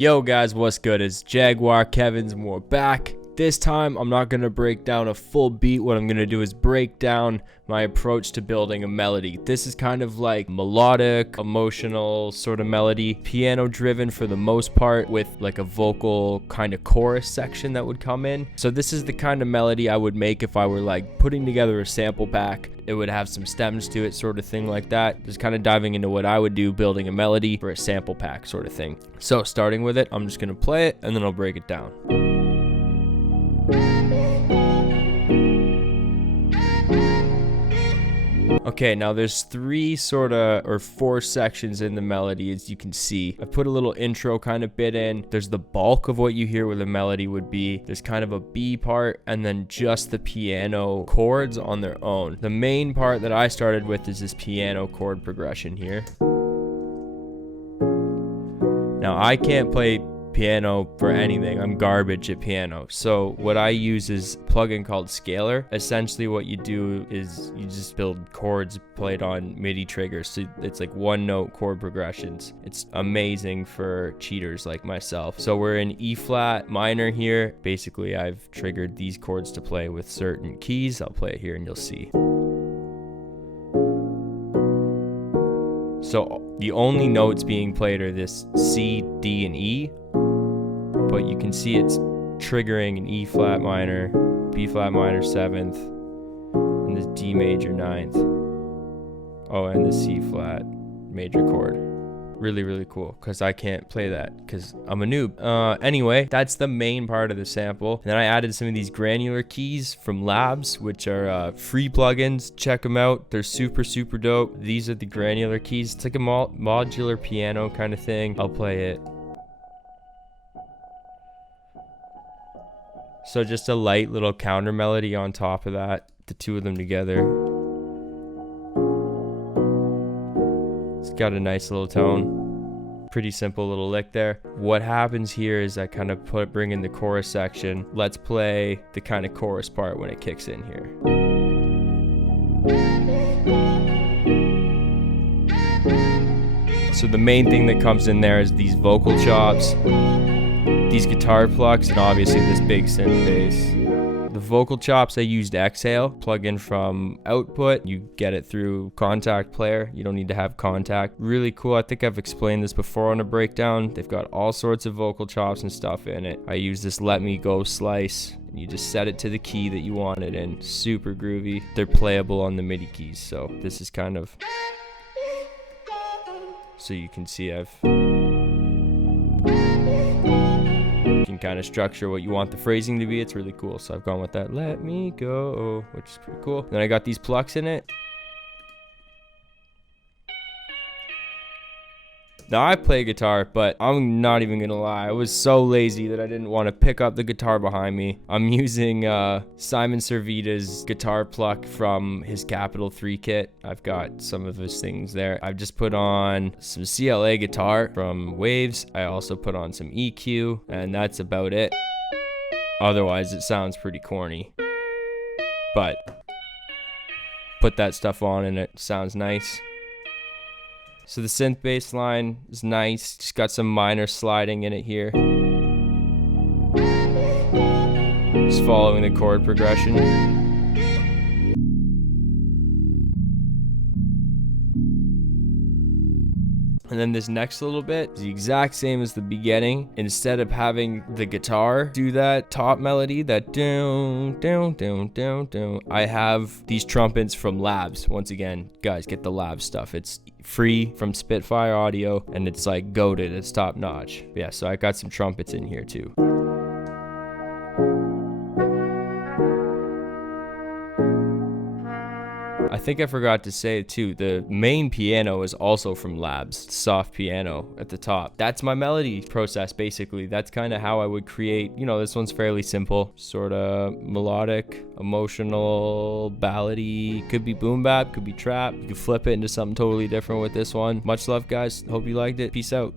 Yo guys, what's good? It's Jaguar Kevin's more back. This time I'm not going to break down a full beat. What I'm going to do is break down my approach to building a melody. This is kind of like melodic, emotional sort of melody, piano driven for the most part, with like a vocal kind of chorus section that would come in. So this is the kind of melody I would make if I were like putting together a sample pack. It would have some stems to it, sort of thing like that. Just kind of diving into what I would do building a melody for a sample pack sort of thing. So starting with it, I'm just going to play it and then I'll break it down. Okay, now there's four sections in the melody, as you can see. I put a little intro kind of bit in. There's the bulk of what you hear with a melody would be. There's kind of a B part and then just the piano chords on their own. The main part that I started with is this piano chord progression here. Now I can't play piano for anything. I'm garbage at piano. So what I use is a plugin called Scalar. Essentially what you do is you just build chords played on MIDI triggers. So it's like one note chord progressions. It's amazing for cheaters like myself. So we're in E flat minor here. Basically I've triggered these chords to play with certain keys. I'll play it here and you'll see. So the only notes being played are this C, D, and E. But you can see it's triggering an E flat minor, B flat minor 7th, and this D major 9th. Oh, and the C flat major chord. Really, really cool, because I can't play that because I'm a noob. Anyway, that's the main part of the sample. And then I added some of these granular keys from Labs, which are free plugins. Check them out. They're super, super dope. These are the granular keys. It's like a modular piano kind of thing. I'll play it. So just a light little counter melody on top of that, the two of them together. It's got a nice little tone. Pretty simple little lick there. What happens here is I kind of bring in the chorus section. Let's play the kind of chorus part when it kicks in here. So the main thing that comes in there is these vocal chops, these guitar plucks, and obviously this big synth bass. The vocal chops, I used Exhale, plug in from output. You get it through Contact Player. You don't need to have Contact. Really cool. I think I've explained this before on a breakdown. They've got all sorts of vocal chops and stuff in it. I use this Let Me Go slice, and you just set it to the key that you want it in. Super groovy. They're playable on the MIDI keys, so this is kind of... So you can see You can kind of structure what you want the phrasing to be. It's really cool. So I've gone with that Let Me Go, which is pretty cool. Then I got these plucks in it. Now I play guitar, but I'm not even gonna lie, I was so lazy that I didn't want to pick up the guitar behind me. I'm using Simon Servita's guitar pluck from his Capital 3 kit. I've got some of his things there. I've just put on some CLA guitar from Waves. I also put on some EQ, and that's about it. Otherwise it sounds pretty corny, but put that stuff on and it sounds nice. So the synth bass line is nice. Just got some minor sliding in it here. Just following the chord progression. And then this next little bit is the exact same as the beginning. Instead of having the guitar do that top melody, that down, down, down, down, down, I have these trumpets from Labs. Once again, guys, get the Labs stuff. It's free from Spitfire Audio, and it's like goated. It's top notch. Yeah, so I got some trumpets in here too. I think I forgot to say too, the main piano is also from Labs, soft piano at the top. That's my melody process basically. That's kind of how I would create, this one's fairly simple, sort of melodic, emotional, ballady, could be boom bap, could be trap. You could flip it into something totally different with this one. Much love guys, hope you liked it. Peace out.